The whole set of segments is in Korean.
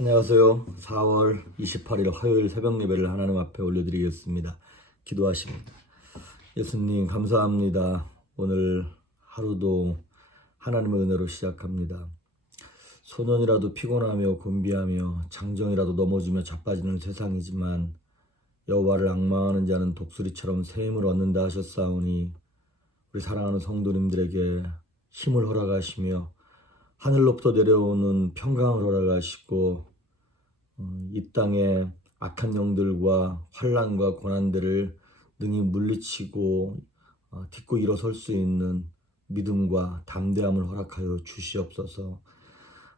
안녕하세요. 4월 28일 화요일 새벽 예배를 하나님 앞에 올려드리겠습니다. 기도하십니다. 예수님 감사합니다. 오늘 하루도 하나님의 은혜로 시작합니다. 소년이라도 피곤하며 곤비하며 장정이라도 넘어지며 자빠지는 세상이지만 여호와를 앙망하는 자는 독수리처럼 새 힘을 얻는다 하셨사오니 우리 사랑하는 성도님들에게 힘을 허락하시며 하늘로부터 내려오는 평강을 허락하시고 이 땅의 악한 영들과 환난과 고난들을 능히 물리치고 딛고 일어설 수 있는 믿음과 담대함을 허락하여 주시옵소서.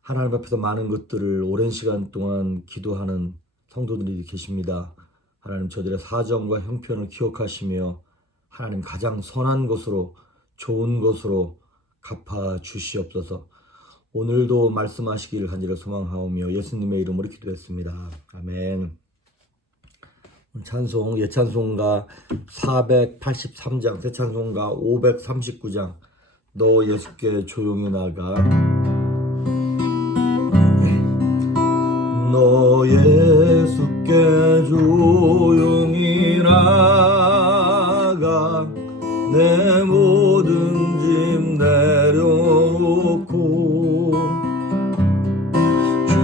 하나님 앞에서 많은 것들을 오랜 시간 동안 기도하는 성도들이 계십니다. 하나님 저들의 사정과 형편을 기억하시며 하나님 가장 선한 것으로 좋은 것으로 갚아 주시옵소서. 오늘도 말씀하시기를 간절히 소망하오며 예수님의 이름으로 기도했습니다. 아멘. 찬송, 예찬송가 483장, 새찬송가 539장, 너 예수께 조용히 나가. 너 예수께 조용히 나가 내 모든 짐 내려놓고 주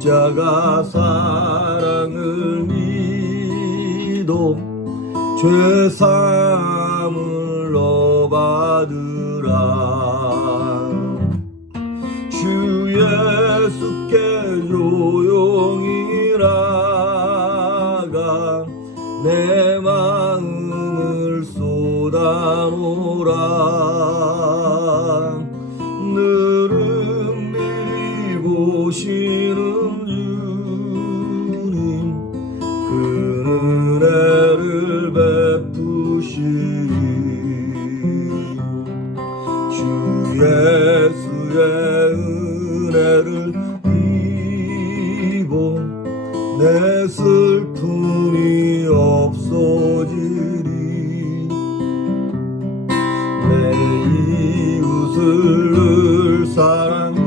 십자가 사랑을 믿어 죄사함을 너 받으라. 주 예수께 조용히 나가 내 마음을 쏟아놓으라. 늘은 미리 보시는 주님 그 은혜를 베푸시리. 주 예수의 은혜를 입어 내 슬픔이 없어지리. 내 이웃을 늘 사랑하여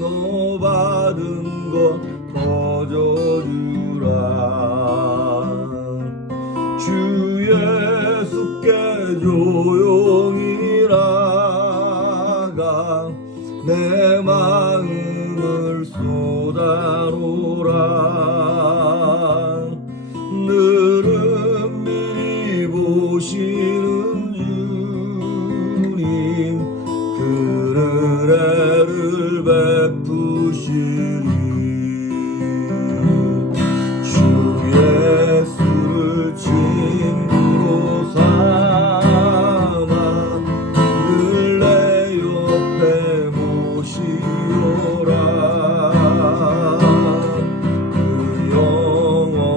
너 받은 것 거저주라. 주 예수께 조용히 나가 내 마음을 쏟아놓으라. 늘은 미리 보시는 주님 그 은혜를 베푸시리. 주 예수를 친구로 삼아 늘 내 옆에 모시오라. 그 영원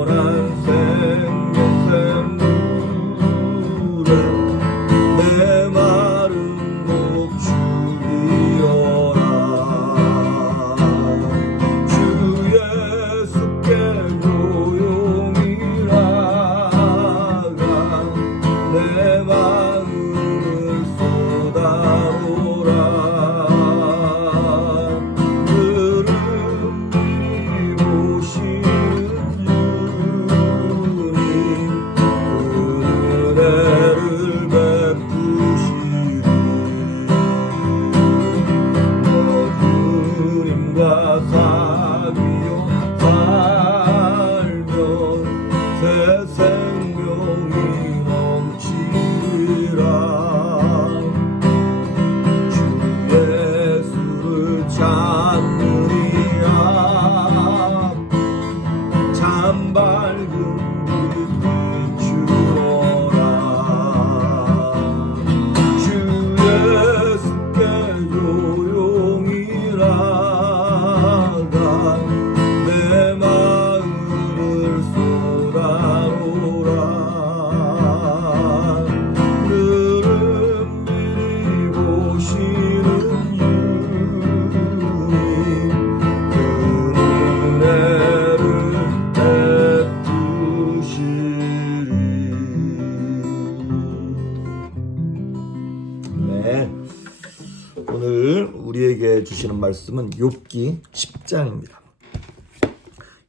오늘 우리에게 주시는 말씀은 욥기 10장입니다.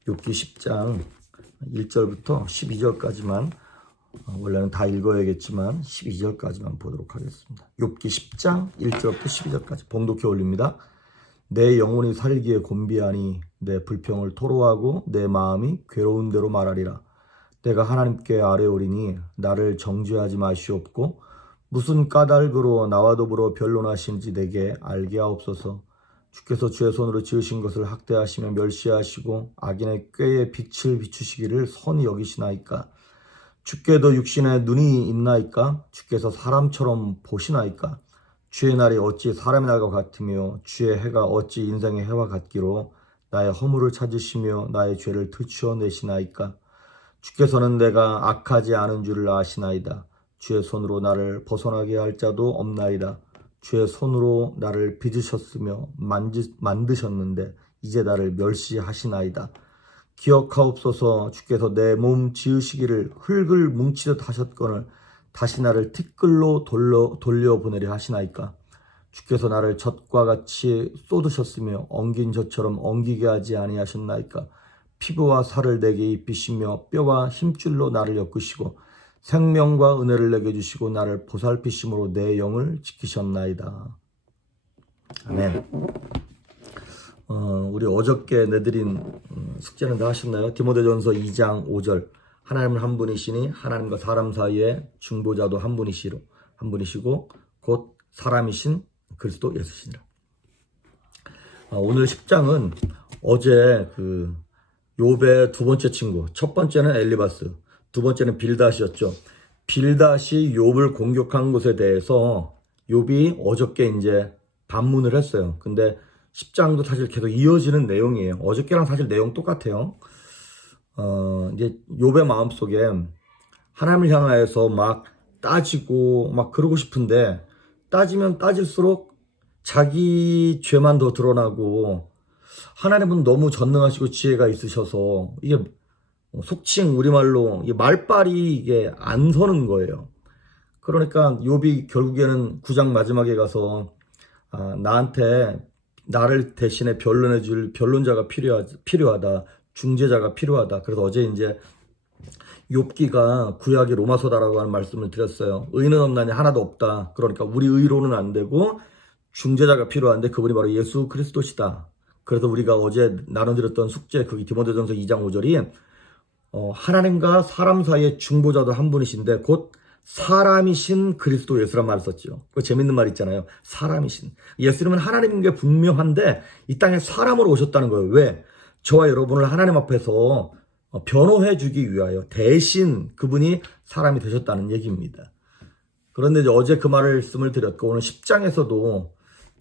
욥기 10장 1절부터 12절까지만 원래는 다 읽어야겠지만 12절까지만 보도록 하겠습니다. 욥기 10장 1절부터 12절까지 봉독해 올립니다. 내 영혼이 살기에 곤비하니 내 불평을 토로하고 내 마음이 괴로운 대로 말하리라. 내가 하나님께 아뢰오리니 나를 정죄하지 마시옵고 무슨 까닭으로 나와 더불어 변론하신지 내게 알게 하옵소서. 주께서 주의 손으로 지으신 것을 학대하시며 멸시하시고 악인의 꾀에 빛을 비추시기를 선히 여기시나이까. 주께도 육신에 눈이 있나이까. 주께서 사람처럼 보시나이까. 주의 날이 어찌 사람의 날과 같으며 주의 해가 어찌 인생의 해와 같기로. 나의 허물을 찾으시며 나의 죄를 들추어내시나이까. 주께서는 내가 악하지 않은 줄을 아시나이다. 주의 손으로 나를 벗어나게 할 자도 없나이다. 주의 손으로 나를 빚으셨으며 만드셨는데 이제 나를 멸시하시나이다. 기억하옵소서. 주께서 내 몸 지으시기를 흙을 뭉치듯 하셨거늘 다시 나를 티끌로 돌려보내려 하시나이까. 주께서 나를 젖과 같이 쏟으셨으며 엉긴 젖처럼 엉기게 하지 아니하셨나이까. 피부와 살을 내게 입히시며 뼈와 힘줄로 나를 엮으시고 생명과 은혜를 내게 주시고 나를 보살피심으로 내 영을 지키셨나이다. 아멘. 우리 어저께 내드린 숙제는 다 하셨나요? 디모데전서 2장 5절 하나님은 한 분이시니 하나님과 사람 사이에 중보자도 한 분이시고 곧 사람이신 그리스도 예수시니라. 오늘 10장은 어제 욥의 두 번째 친구, 첫 번째는 엘리바스, 두 번째는 빌닷이었죠. 빌닷이 욥을 공격한 것에 대해서 욥이 어저께 이제 반문을 했어요. 근데 10장도 사실 계속 이어지는 내용이에요. 어저께랑 사실 내용 똑같아요. 이제 욥의 마음속에 하나님을 향하여서 막 따지고 막 그러고 싶은데 따지면 따질수록 자기 죄만 더 드러나고 하나님은 너무 전능하시고 지혜가 있으셔서 이게 속칭 우리말로 말빨이 이게 안 서는 거예요. 그러니까 욥이 결국에는 9장 마지막에 가서 나한테 나를 대신에 변론해 줄 변론자가 필요하다. 중재자가 필요하다. 그래서 어제 이제 욥기가 구약의 로마서다라고 하는 말씀을 드렸어요. 의는 없나니 하나도 없다. 그러니까 우리 의로는 안 되고 중재자가 필요한데 그분이 바로 예수 그리스도시다. 그래서 우리가 어제 나눠드렸던 숙제, 그게 디모데전서 2장 5절이 하나님과 사람 사이의 중보자도 한 분이신데 곧 사람이신 그리스도 예수란 말을 썼죠. 그 재밌는 말 있잖아요. 사람이신. 예수님은 하나님인 게 분명한데 이 땅에 사람으로 오셨다는 거예요. 왜? 저와 여러분을 하나님 앞에서 변호해 주기 위하여 대신 그분이 사람이 되셨다는 얘기입니다. 그런데 이제 어제 그 말씀을 드렸고 오늘 10장에서도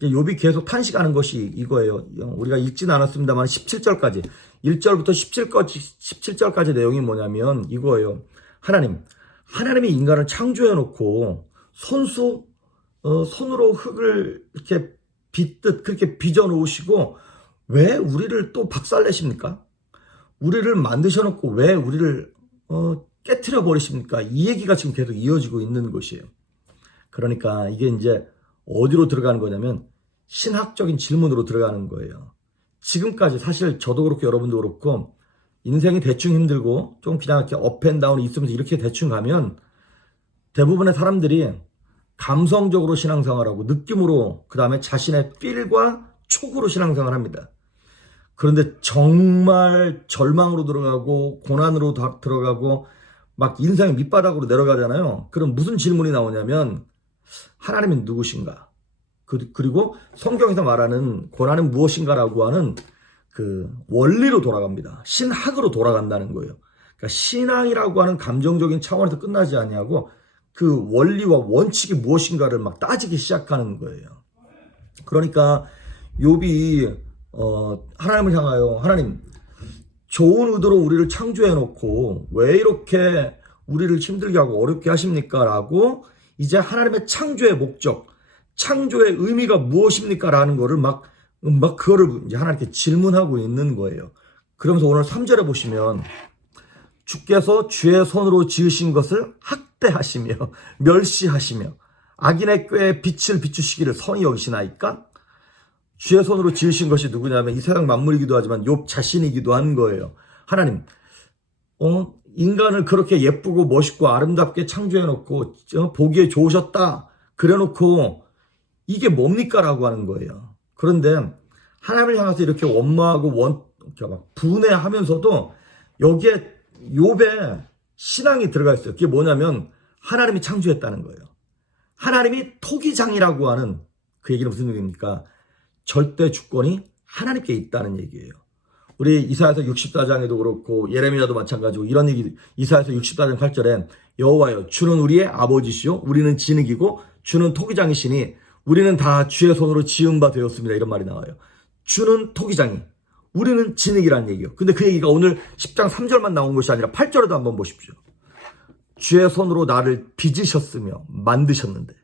욥이 계속 탄식하는 것이 이거예요. 우리가 읽지는 않았습니다만 17절까지 1절부터 17절까지 내용이 뭐냐면 이거예요. 하나님이 인간을 창조해 놓고 손으로 흙을 이렇게 빚듯 그렇게 빚어 놓으시고 왜 우리를 또 박살내십니까? 우리를 만드셔 놓고 왜 우리를 깨트려 버리십니까? 이 얘기가 지금 계속 이어지고 있는 것이에요. 그러니까 이게 이제 어디로 들어가는 거냐면 신학적인 질문으로 들어가는 거예요. 지금까지 사실 저도 그렇고 여러분도 그렇고 인생이 대충 힘들고 좀 그냥 이렇게 업앤다운이 있으면서 이렇게 대충 가면 대부분의 사람들이 감성적으로 신앙생활하고 느낌으로 그 다음에 자신의 필과 촉으로 신앙생활을 합니다. 그런데 정말 절망으로 들어가고 고난으로 들어가고 막 인생의 밑바닥으로 내려가잖아요. 그럼 무슨 질문이 나오냐면 하나님은 누구신가? 그리고 성경에서 말하는 고난은 무엇인가라고 하는 그 원리로 돌아갑니다. 신학으로 돌아간다는 거예요. 그러니까 신앙이라고 하는 감정적인 차원에서 끝나지 아니하고 그 원리와 원칙이 무엇인가를 막 따지기 시작하는 거예요. 그러니까 욥이 하나님을 향하여 하나님 좋은 의도로 우리를 창조해 놓고 왜 이렇게 우리를 힘들게 하고 어렵게 하십니까? 라고 이제 하나님의 창조의 목적, 창조의 의미가 무엇입니까? 라는 거를 막 그거를 이제 하나님께 질문하고 있는 거예요. 그러면서 오늘 3절에 보시면 주께서 주의 손으로 지으신 것을 학대하시며 멸시하시며 악인의 꾀에 빛을 비추시기를 선히 여기시나이까? 주의 손으로 지으신 것이 누구냐면 이 세상 만물이기도 하지만 욥 자신이기도 한 거예요. 하나님, 인간을 그렇게 예쁘고 멋있고 아름답게 창조해놓고 보기에 좋으셨다 그래놓고 이게 뭡니까? 라고 하는 거예요. 그런데 하나님을 향해서 이렇게 원망하고 이렇게 막 분해하면서도 여기에 욥의 신앙이 들어가 있어요. 그게 뭐냐면 하나님이 창조했다는 거예요. 하나님이 토기장이라고 하는 그 얘기는 무슨 얘기입니까? 절대 주권이 하나님께 있다는 얘기예요. 우리 이사야서 64장에도 그렇고 예레미야도 마찬가지고 이런 얘기, 이사야서 64장 8절에 여호와여 주는 우리의 아버지시요 우리는 진흙이고 주는 토기장이시니 우리는 다 주의 손으로 지은 바 되었습니다. 이런 말이 나와요. 주는 토기장이, 우리는 진흙이라는 얘기예요. 근데 그 얘기가 오늘 10장 3절만 나온 것이 아니라 8절에도 한번 보십시오. 주의 손으로 나를 빚으셨으며 만드셨는데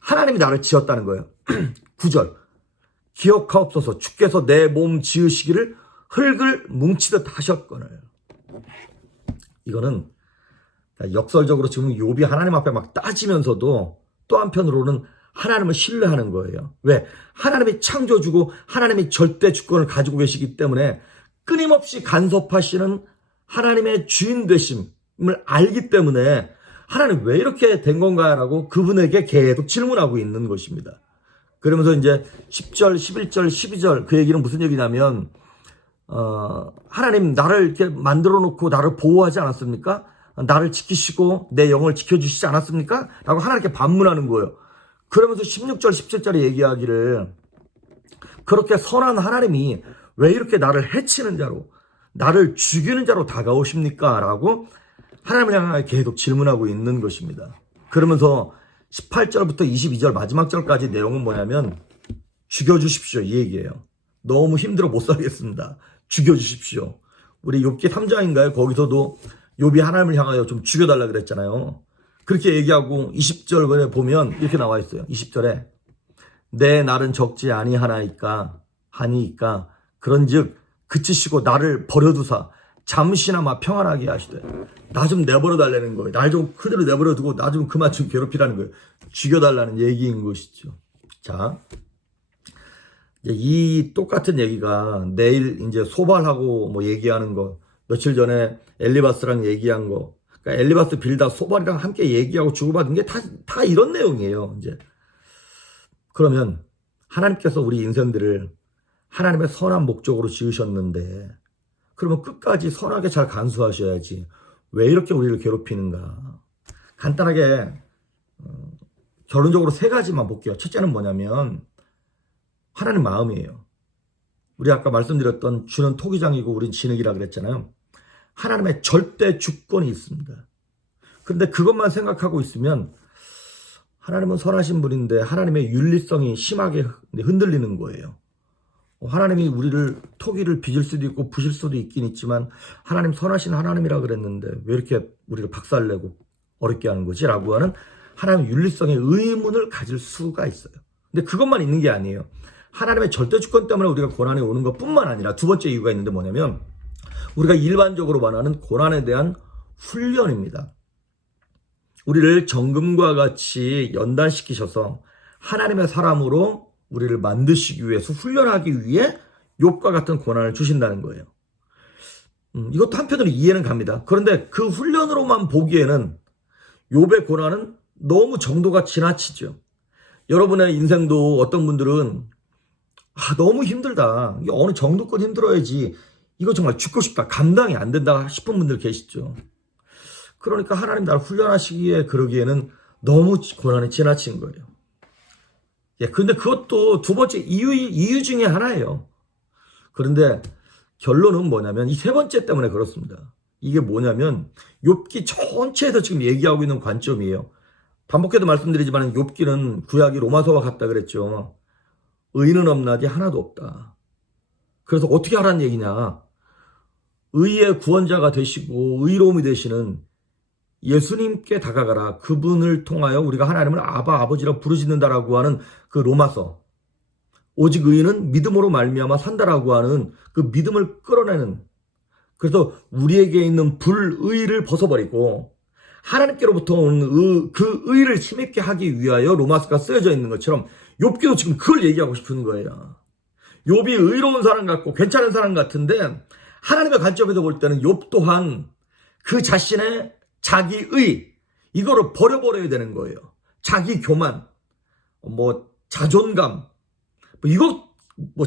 하나님이 나를 지었다는 거예요. 9절 기억하옵소서 주께서 내 몸 지으시기를 흙을 뭉치듯 하셨거늘. 이거는 역설적으로 지금 욥이 하나님 앞에 막 따지면서도 또 한편으로는 하나님을 신뢰하는 거예요. 왜? 하나님이 창조주고 하나님이 절대 주권을 가지고 계시기 때문에 끊임없이 간섭하시는 하나님의 주인 되심을 알기 때문에 하나님 왜 이렇게 된 건가라고 그분에게 계속 질문하고 있는 것입니다. 그러면서 이제 10절, 11절, 12절 그 얘기는 무슨 얘기냐면 하나님 나를 이렇게 만들어 놓고 나를 보호하지 않았습니까? 나를 지키시고 내 영을 지켜주시지 않았습니까? 라고 하나님께 반문하는 거예요. 그러면서 16절, 17절에 얘기하기를 그렇게 선한 하나님이 왜 이렇게 나를 해치는 자로 나를 죽이는 자로 다가오십니까? 라고 하나님을 향해 계속 질문하고 있는 것입니다. 그러면서 18절부터 22절 마지막 절까지 내용은 뭐냐면 죽여주십시오 이 얘기예요. 너무 힘들어 못 살겠습니다. 죽여주십시오. 우리 욥기 3장인가요? 거기서도 욥이 하나님을 향하여 좀 죽여달라 그랬잖아요. 그렇게 얘기하고 20절에 보면 이렇게 나와 있어요. 20절에 내 날은 적지 아니하나이까 하니까 그런즉 그치시고 나를 버려두사 잠시나마 평안하게 하시되 나 좀 내버려 달라는 거예요. 날 좀 그대로 내버려 두고 나 좀 그만 좀 괴롭히라는 거예요. 죽여달라는 얘기인 것이죠. 자, 이 똑같은 얘기가 내일 이제 소발하고 뭐 얘기하는 거, 며칠 전에 엘리바스랑 얘기한 거, 그러니까 엘리바스 빌다 소발이랑 함께 얘기하고 주고받은 게 다 이런 내용이에요. 이제 그러면 하나님께서 우리 인생들을 하나님의 선한 목적으로 지으셨는데 그러면 끝까지 선하게 잘 간수하셔야지 왜 이렇게 우리를 괴롭히는가. 간단하게 결론적으로 세 가지만 볼게요. 첫째는 뭐냐면 하나님 마음이에요. 우리 아까 말씀드렸던 주는 토기장이고 우린 진흙이라 그랬잖아요. 하나님의 절대 주권이 있습니다. 그런데 그것만 생각하고 있으면 하나님은 선하신 분인데 하나님의 윤리성이 심하게 흔들리는 거예요. 하나님이 우리를 토기를 빚을 수도 있고 부실 수도 있긴 있지만 하나님 선하신 하나님이라 그랬는데 왜 이렇게 우리를 박살내고 어렵게 하는 거지? 라고 하는 하나님의 윤리성의 의문을 가질 수가 있어요. 근데 그것만 있는 게 아니에요. 하나님의 절대 주권 때문에 우리가 고난에 오는 것뿐만 아니라 두 번째 이유가 있는데 뭐냐면 우리가 일반적으로 말하는 고난에 대한 훈련입니다. 우리를 정금과 같이 연단시키셔서 하나님의 사람으로 우리를 만드시기 위해서 훈련하기 위해 욥과 같은 고난을 주신다는 거예요. 이것도 한편으로 이해는 갑니다. 그런데 그 훈련으로만 보기에는 욥의 고난은 너무 정도가 지나치죠. 여러분의 인생도 어떤 분들은 너무 힘들다. 이게 어느 정도껏 힘들어야지. 이거 정말 죽고 싶다. 감당이 안 된다 싶은 분들 계시죠. 그러니까 하나님 나를 훈련하시기에 그러기에는 너무 고난이 지나친 거예요. 근데 그것도 두 번째 이유 중에 하나예요. 그런데 결론은 뭐냐면 이 세 번째 때문에 그렇습니다. 이게 뭐냐면 욥기 전체에서 지금 얘기하고 있는 관점이에요. 반복해서 말씀드리지만 욥기는 구약이 로마서와 같다 그랬죠. 의는 없나디 하나도 없다. 그래서 어떻게 하라는 얘기냐. 의의 구원자가 되시고 의로움이 되시는 예수님께 다가가라. 그분을 통하여 우리가 하나님을 아바 아버지라 부르짖는다라고 하는 그 로마서. 오직 의인은 믿음으로 말미암아 산다라고 하는 그 믿음을 끌어내는. 그래서 우리에게 있는 불의를 벗어버리고 하나님께로부터 오는 그 의를 힘있게 하기 위하여 로마서가 쓰여져 있는 것처럼 욥기도 지금 그걸 얘기하고 싶은 거예요. 욥이 의로운 사람 같고 괜찮은 사람 같은데 하나님의 관점에서 볼 때는 욥 또한 그 자신의 자기의 이거를 버려버려야 되는 거예요. 자기 교만, 자존감, 이거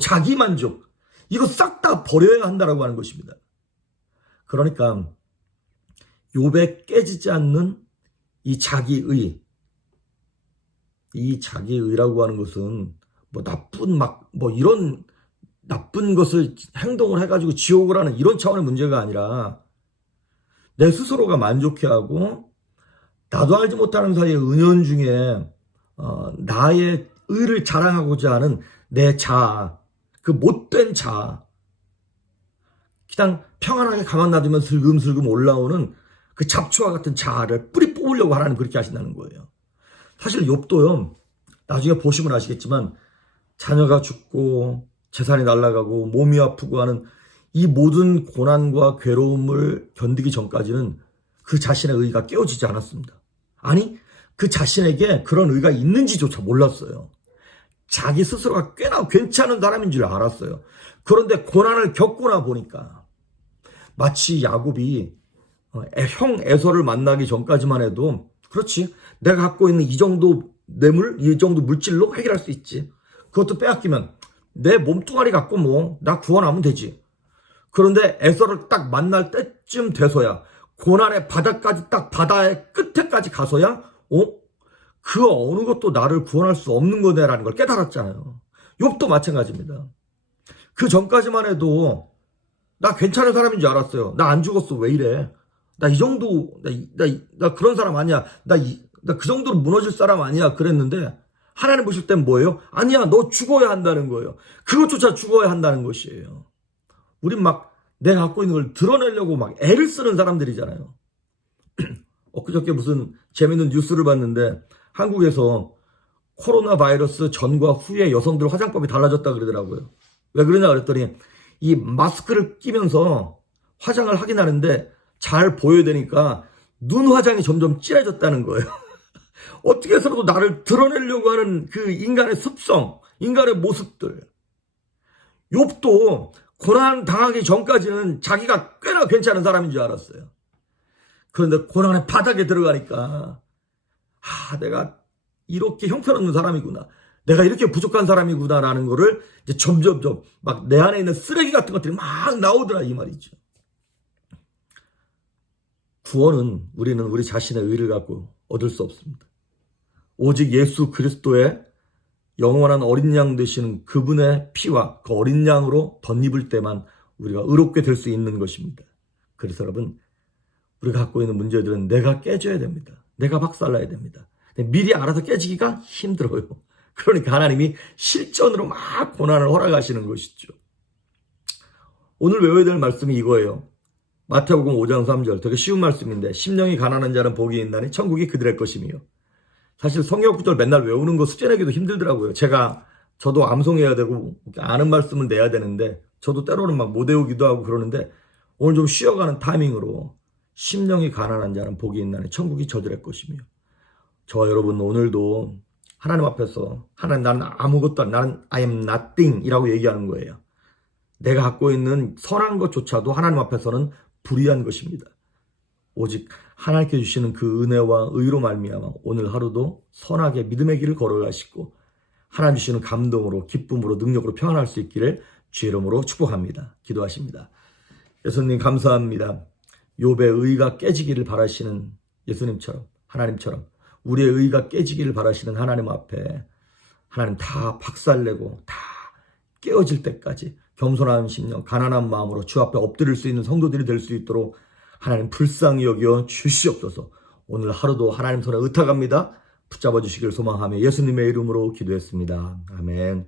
자기 만족, 이거 싹 다 버려야 한다라고 하는 것입니다. 그러니까 욥에 깨지지 않는 이 자기의라고 하는 것은 이런 나쁜 것을 행동을 해가지고 지옥을 하는 이런 차원의 문제가 아니라 내 스스로가 만족해하고 나도 알지 못하는 사이에 은연중에 나의 의를 자랑하고자 하는 내 자아, 그 못된 자아, 그냥 평안하게 가만 놔두면 슬금슬금 올라오는 그 잡초와 같은 자아를 뿌리 뽑으려고 하나님 그렇게 하신다는 거예요. 사실 욥도요, 나중에 보시면 아시겠지만 자녀가 죽고 재산이 날아가고 몸이 아프고 하는 이 모든 고난과 괴로움을 견디기 전까지는 그 자신의 의가 깨어지지 않았습니다. 아니, 그 자신에게 그런 의가 있는지조차 몰랐어요. 자기 스스로가 꽤나 괜찮은 사람인 줄 알았어요. 그런데 고난을 겪고나 보니까 마치 야곱이 형 에서를 만나기 전까지만 해도 그렇지, 내가 갖고 있는 이 정도 뇌물, 이 정도 물질로 해결할 수 있지. 그것도 빼앗기면 내 몸뚱아리 갖고 나 구원하면 되지. 그런데 에서를 딱 만날 때쯤 돼서야, 고난의 바다까지 딱 바다의 끝에까지 가서야 그 어느 것도 나를 구원할 수 없는 거네라는 걸 깨달았잖아요. 욥도 마찬가지입니다. 그 전까지만 해도 나 괜찮은 사람인 줄 알았어요. 나 안 죽었어. 왜 이래? 나 이 정도, 나 그런 사람 아니야. 나 그 정도로 무너질 사람 아니야. 그랬는데 하나님 보실 땐 뭐예요? 아니야, 너 죽어야 한다는 거예요. 그것조차 죽어야 한다는 것이에요. 우린 내가 갖고 있는 걸 드러내려고 애를 쓰는 사람들이잖아요. 엊그저께 무슨 재밌는 뉴스를 봤는데 한국에서 코로나 바이러스 전과 후에 여성들 화장법이 달라졌다 그러더라고요. 왜 그러냐 그랬더니 이 마스크를 끼면서 화장을 하긴 하는데 잘 보여야 되니까 눈 화장이 점점 진해졌다는 거예요. 어떻게 해서라도 나를 드러내려고 하는 그 인간의 습성, 인간의 모습들. 욥도 고난 당하기 전까지는 자기가 꽤나 괜찮은 사람인 줄 알았어요. 그런데 고난의 바닥에 들어가니까 내가 이렇게 형편없는 사람이구나, 내가 이렇게 부족한 사람이구나라는 거를 이제 점점점 내 안에 있는 쓰레기 같은 것들이 막 나오더라 이 말이죠. 구원은 우리는 우리 자신의 의를 갖고 얻을 수 없습니다. 오직 예수 그리스도의 영원한 어린 양 되시는 그분의 피와 그 어린 양으로 덧입을 때만 우리가 의롭게 될 수 있는 것입니다. 그래서 여러분, 우리가 갖고 있는 문제들은 내가 깨져야 됩니다. 내가 박살나야 됩니다. 미리 알아서 깨지기가 힘들어요. 그러니까 하나님이 실전으로 막 고난을 허락하시는 것이죠. 오늘 외워야 될 말씀이 이거예요. 마태복음 5장 3절, 되게 쉬운 말씀인데, 심령이 가난한 자는 복이 있나니 천국이 그들의 것이며. 사실 성경 구절 맨날 외우는 거 숙제내기도 힘들더라고요. 저도 암송해야 되고 아는 말씀을 내야 되는데 저도 때로는 못 외우기도 하고 그러는데, 오늘 좀 쉬어가는 타이밍으로 심령이 가난한 자는 복이 있나니 천국이 저들의 것이며. 저와 여러분, 오늘도 하나님 앞에서 하나님, 나는 아무것도 나는 I am nothing 이라고 얘기하는 거예요. 내가 갖고 있는 선한 것조차도 하나님 앞에서는 불의한 것입니다. 오직 하나님께 주시는 그 은혜와 의로 말미암아 오늘 하루도 선하게 믿음의 길을 걸어가시고 하나님 주시는 감동으로, 기쁨으로, 능력으로 평안할 수 있기를 주의 이름으로 축복합니다. 기도하십니다. 예수님 감사합니다. 욥의 의가 깨지기를 바라시는 예수님처럼, 하나님처럼 우리의 의가 깨지기를 바라시는 하나님 앞에 하나님 다 박살내고 다 깨어질 때까지 겸손한 심령, 가난한 마음으로 주 앞에 엎드릴 수 있는 성도들이 될 수 있도록 하나님 불쌍히 여겨 주시옵소서. 오늘 하루도 하나님 손에 의탁합니다. 붙잡아 주시길 소망하며 예수님의 이름으로 기도했습니다. 아멘.